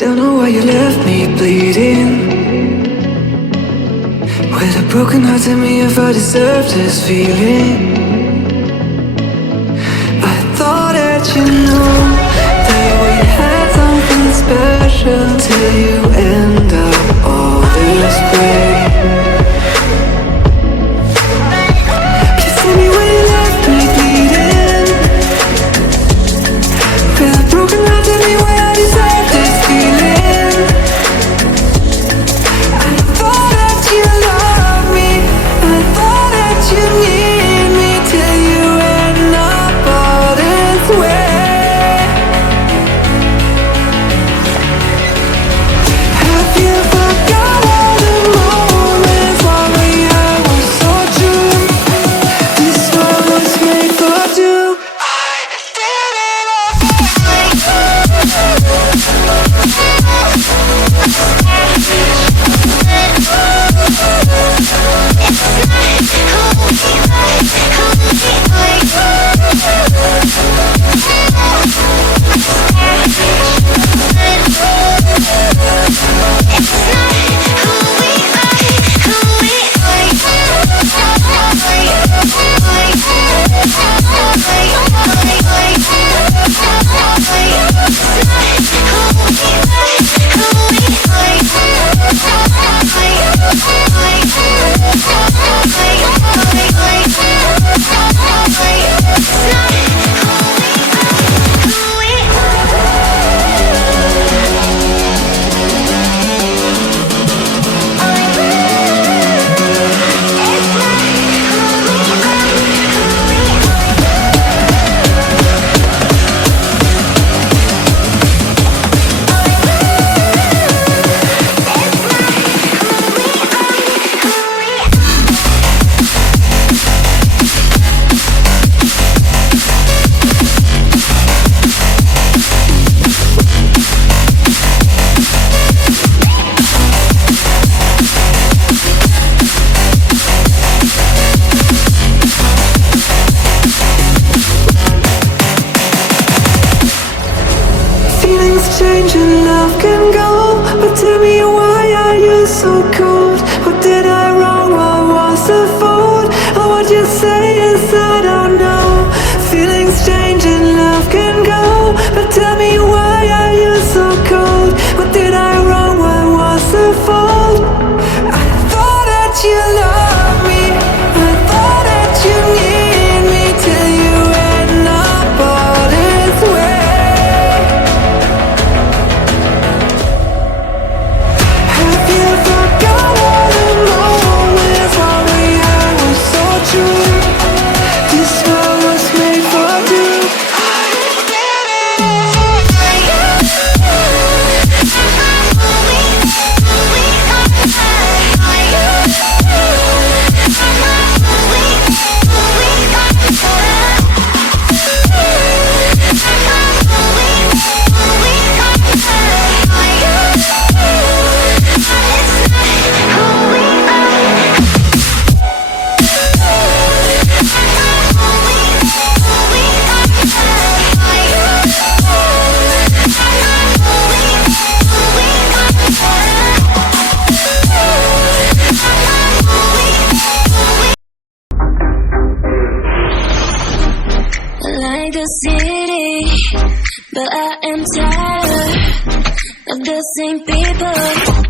Don't know why you left me bleeding. With a broken heart, tell me if I deserve this feeling. I thought that you knew that we had something special till you end up all this way. You see me when you left me bleeding. With a broken heart, tell me why I deserve this feeling. I thought that you loved me, I thought that you need me till you end up all this way. Have you forgot all the moments while we were so true? This world was made for two. I did it change and love can go, but tell me why are you so cold? What did I wrong? What was the fault? Or what you say is I don't know. Feelings change and love can go, but tell me why are you so cold? What did I wrong? What was the fault? I thought that you loved me, I thought that you need me till you end up all this way. Like a city, but I am tired of the same people.